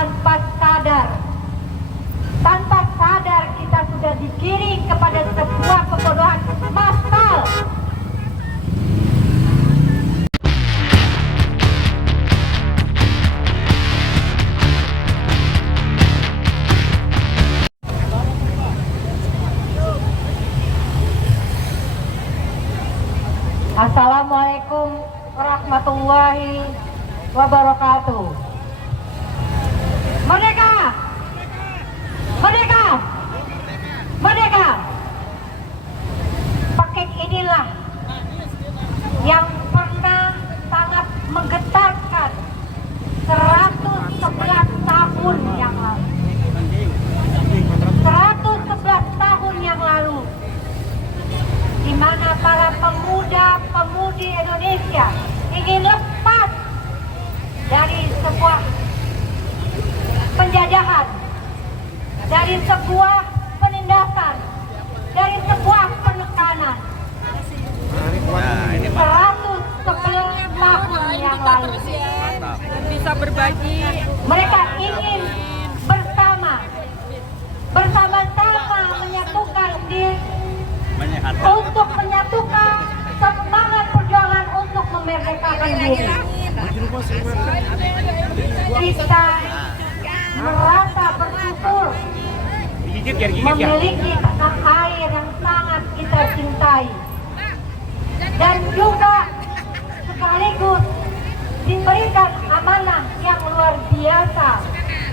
tanpa sadar. Tanpa sadar kita sudah digiring kepada sebuah pembodohan massal. Assalamualaikum warahmatullahi wabarakatuh. Merdeka! Merdeka! Merdeka! Paket inilah yang pernah sangat menggetarkan 111 tahun yang lalu. 111 tahun yang lalu, di mana para pemuda-pemudi Indonesia ingin lepas dari sebuah penjajahan, dari sebuah penindasan, dari sebuah penekanan. 111 tahun yang lalu bisa berbagi. mereka ingin bersama-sama menyatukan diri untuk menyatukan semangat perjuangan untuk memerdekakan diri. Kita merasa bersyukur memiliki tanah air yang sangat kita cintai, dan juga sekaligus diberikan amanah yang luar biasa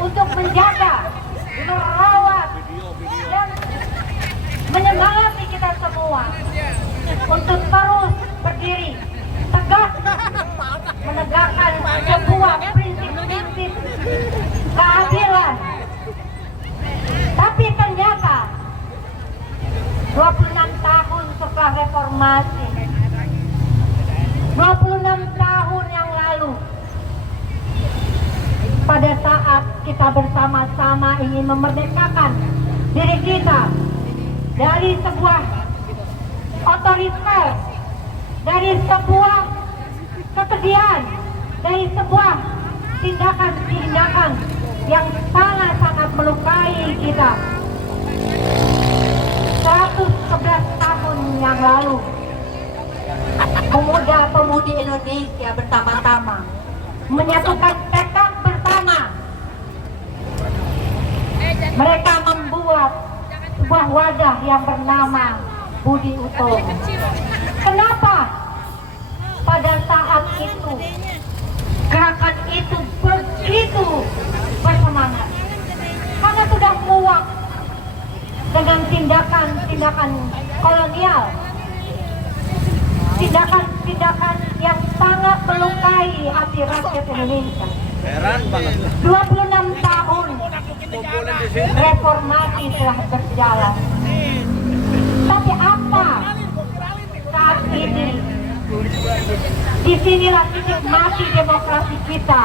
untuk menjaga, merawat, dan menyemangati kita semua untuk terus berdiri tegas menegakkan sebuah prinsip-prinsip keadilan. Tapi ternyata 26 tahun setelah reformasi, 26 tahun yang lalu, pada saat kita bersama-sama ingin memerdekakan diri kita dari sebuah otoriter, dari sebuah kekejian, dari sebuah tindakan-tindakan yang sangat-sangat melukai kita. 111 tahun yang lalu, pemuda-pemudi Indonesia bersama-sama menyatukan tekad bersama. Mereka membuat sebuah wadah yang bernama Budi Utomo. Kenapa pada saat itu gerakan itu begitu bersemangat? Karena sudah muak dengan tindakan-tindakan kolonial, tindakan-tindakan yang sangat melukai hati rakyat Indonesia. 26 tahun reformasi telah berjalan. Tapi apa saat ini? Disinilah titik mati demokrasi kita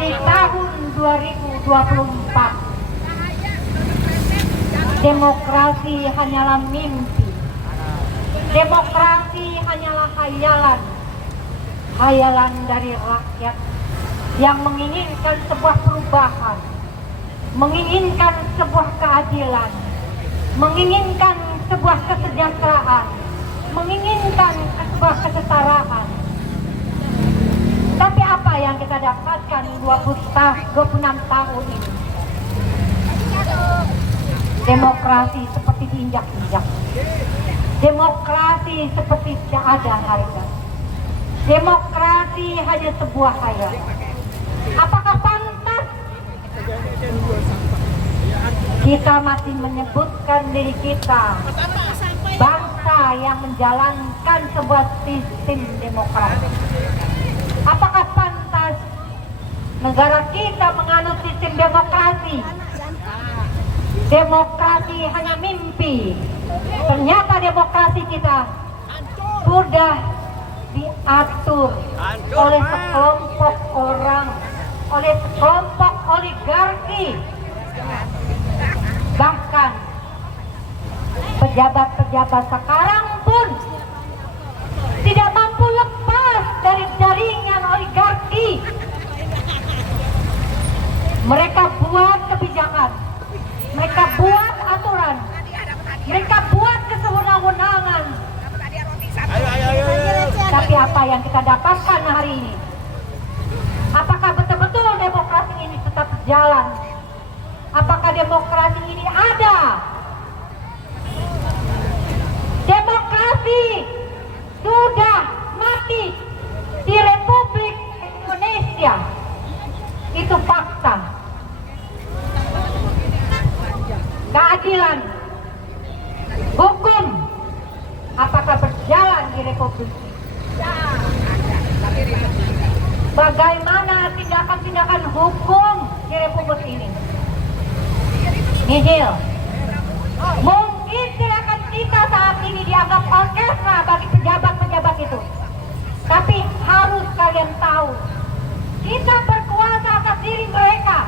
di tahun 2024. Demokrasi hanyalah mimpi. Demokrasi hanyalah hayalan. Hayalan dari rakyat yang menginginkan sebuah perubahan, menginginkan sebuah keadilan, menginginkan sebuah kesejahteraan, menginginkan sebuah kesetaraan. Tapi apa yang kita dapatkan 26 tahun ini? Demokrasi seperti diinjak-injak. Demokrasi seperti tidak ada harga. Demokrasi hanya sebuah khayal. Apakah pantas kita masih menyebutkan diri kita bangsa yang menjalankan sebuah sistem demokrasi? Apakah pantas negara kita menganut sistem demokrasi? Demokrasi hanya mimpi. Ternyata demokrasi kita sudah diatur oleh sekelompok orang, oleh sekelompok oligarki. Bahkan pejabat-pejabat sekarang pun tidak mampu lepas dari jaringan oligarki. Mereka buat kebijakan, mereka buat aturan, mereka buat kesewenang-wenangan. Tapi apa yang kita dapatkan hari ini? Apakah betul-betul demokrasi ini tetap berjalan? Apakah demokrasi ini ada? Demokrasi sudah mati di Republik Indonesia. Itu fakta. Keadilan, hukum, apakah berjalan di Republik? Bagaimana tindakan-tindakan hukum di Republik ini? Nihil. Mungkin tindakan kita saat ini dianggap orkestra bagi pejabat-pejabat itu. Tapi harus kalian tahu, kita berkuasa atas diri mereka.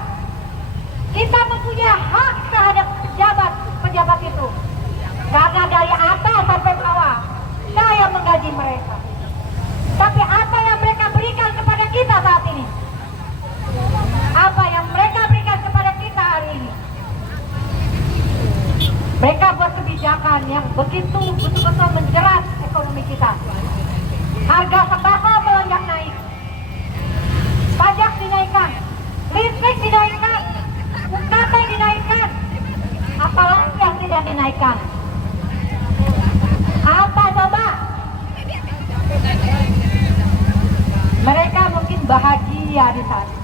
Kita mempunyai hak terhadap pejabat-pejabat itu. Karena dari atas sampai bawah, saya menggaji mereka. Tapi apa yang mereka berikan kepada kita saat ini? Apa yang mereka berikan kepada kita hari ini? Mereka buat kebijakan yang begitu betul-betul menjerat ekonomi kita. Harga sembako melonjak naik, pajak dinaikkan, listrik dinaikkan, UKT dinaikkan, apalagi yang tidak dinaikkan? Apa coba? Mereka mungkin bahagia di sana.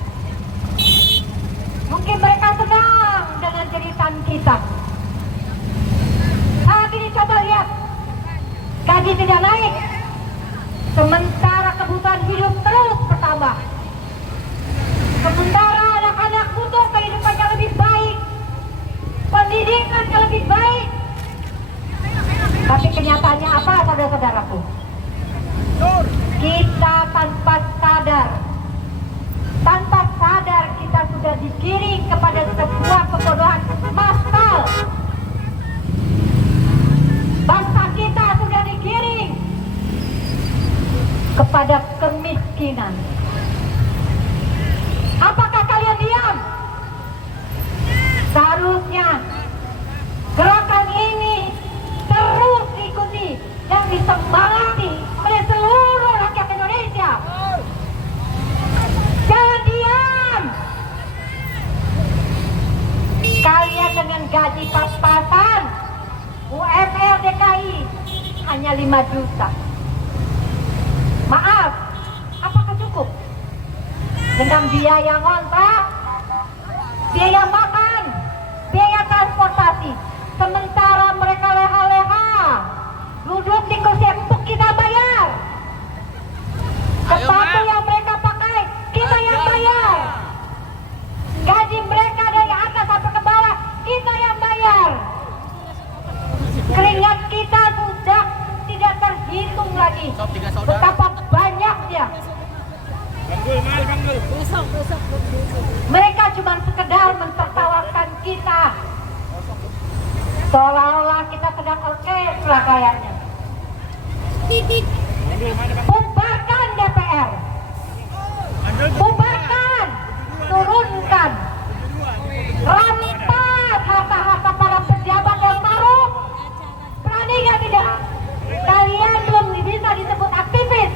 Mungkin mereka senang dengan jeritan kita. Saat ini coba lihat, gaji tidak naik, sementara kebutuhan hidup terus bertambah. Sementara anak-anak butuh kehidupan yang lebih baik, pendidikan yang lebih baik. Tapi kenyataannya apa, saudara-saudaraku? Kita tanpa sadar kita sudah digiring kepada sebuah kebodohan massal. Bangsa kita sudah digiring kepada kemiskinan. Apakah kalian diam? Seharusnya gerakan ini terus diikuti dan disemangati oleh seluruh rakyat Indonesia. Jangan diam. Kalian dengan gaji pas-pasan, UMR DKI hanya 5 juta. Maaf, apakah cukup? Dengan biaya ngontrak, biaya makan, biaya transportasi. Sementara mereka leha-leha duduk di kursi empuk, kita bayar. Sepatu yang mereka pakai, kita yang bayar. Gaji mereka dari atas sampai ke bawah, kita yang bayar. Keringat kita sudah tidak terhitung lagi betapa banyaknya. Mereka cuma sekedar mentertawakan kita, seolah-olah kita sedang orkestra kayaknya. Bubarkan DPR, bubarkan, turunkan, rampas harta-harta para pejabat yang maruf. Berani nggak tidak? Kalian belum bisa disebut aktivis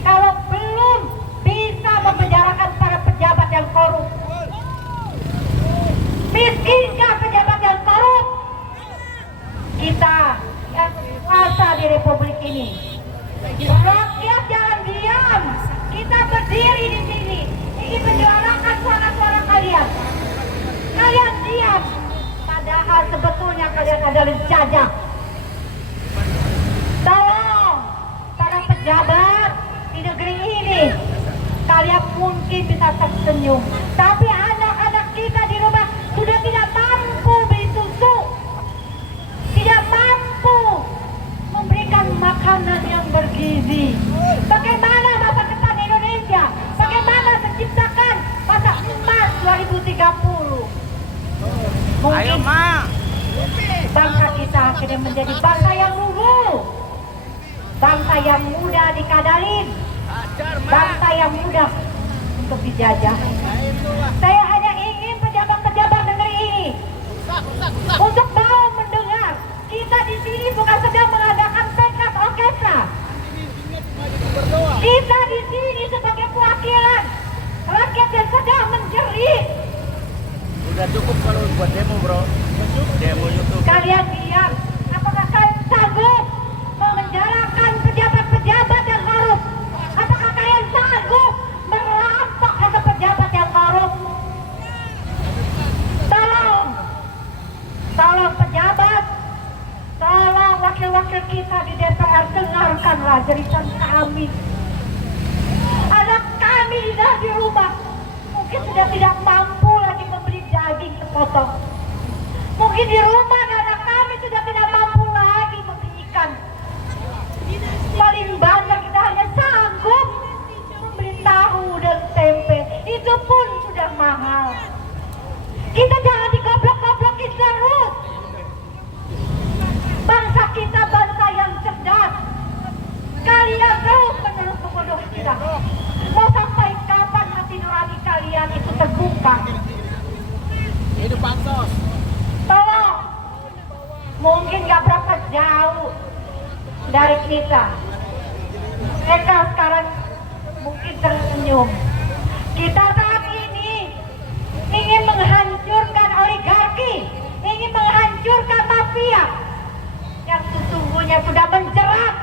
kalau belum bisa memenjarakan para pejabat yang korup. Miskinkah pejabat yang korup? Kita yang kuasa di Republik ini, rakyat jangan diam. Kita berdiri di sini ingin menyuarakan suara-suara kalian. Kalian diam, padahal sebetulnya kalian adalah jajah. Tolong para pejabat di negeri ini, kalian mungkin bisa tersenyum, tapi anak-anak kita di rumah sudah tidak mampu beli susu, tidak mampu memberikan makanan yang bergizi. Bagaimana masa depan Indonesia? Bagaimana menciptakan masa emas 2030? Mungkin bangsa kita akhirnya menjadi bangsa yang lugu, bangsa yang mudah dikadalin, bangsa yang mudah untuk dijajah. Saya hanya ingin untuk mau mendengar. Kita di sini bukan sedang mengadakan tekad orkestra. Kita di sini sebagai perwakilan rakyat yang sedang menjerit. Udah cukup kalau buat demo, bro. Demo YouTube. Kalian lihat, apakah kalian sanggup memenjarakan pejabat-pejabat yang korup? Apakah kalian sanggup merampok harta pejabat yang korup? Tolong pejabat, tolong wakil-wakil kita di DPR, dengarkanlah jeritan kami. Anak kami di rumah mungkin sudah tidak mampu lagi membeli daging sepotong. Mungkin di rumah anak kami sudah tidak mampu lagi membeli ikan. Paling banyak kita hanya sanggup membeli tahu dan tempe. Itu pun sudah mahal. Kita jangan digoblok-goblokin terus. Bangsa kita bangsa yang cerdas. Kalian terus menerus membodohi kita. Mau sampai kapan hati nurani kalian itu terbuka? Hidup bansos. Tolong, mungkin gak berapa jauh dari kita. Mereka sekarang mungkin tersenyum. Kita saat ini ingin menghancurkan oligarki, ingin menghancurkan mafia yang sesungguhnya sudah menjerat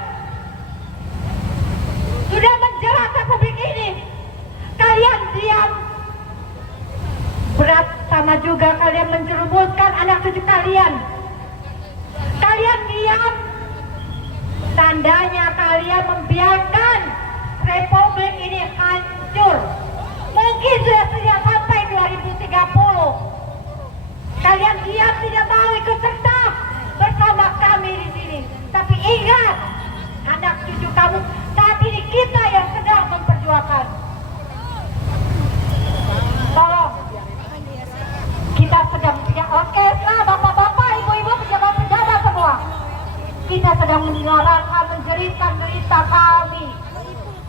Republik ini. Kalian diam, berat sama juga kalian menjerumuskan anak cucu kalian. Kalian diam, tandanya kalian membiarkan Republik ini hancur. Mungkin sudah sampai 2030. Kalian diam, tidak mau ikut serta bersama kami di sini. Tapi ingat, anak cucu kamu, saat ini kita yang sedang memperjuangkan. Tolong, kita sedang punya orkestra, bapak-bapak, ibu-ibu, pejabat-pejabat semua. Kita sedang menyuarakan, menjeritkan berita kami.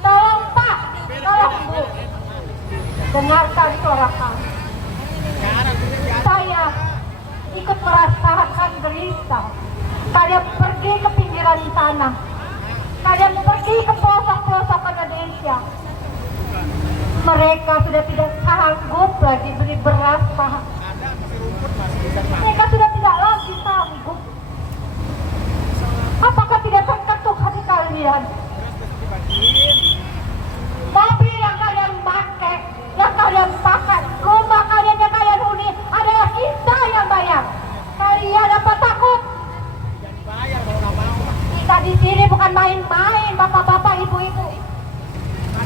Tolong Pak, tolong Bu, dengarkan suara kami. Saya ikut merasakan derita. Kalian pergi ke pinggiran sana. Kalian pergi ke pelosok-pelosok Indonesia. Mereka sudah tidak sanggup lagi beli beras, Pak. Mereka sudah tidak lagi sanggup. Apakah tidak terketuk hati kalian? Mobil yang kalian pakai, yang kalian pakai, rumah kalian yang kalian huni adalah kita yang bayar. Kalian apa takut? Kita di sini bukan main-main, bapak-bapak, ibu-ibu.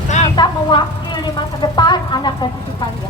Kita mewakili masa depan anak dan cucu kalian.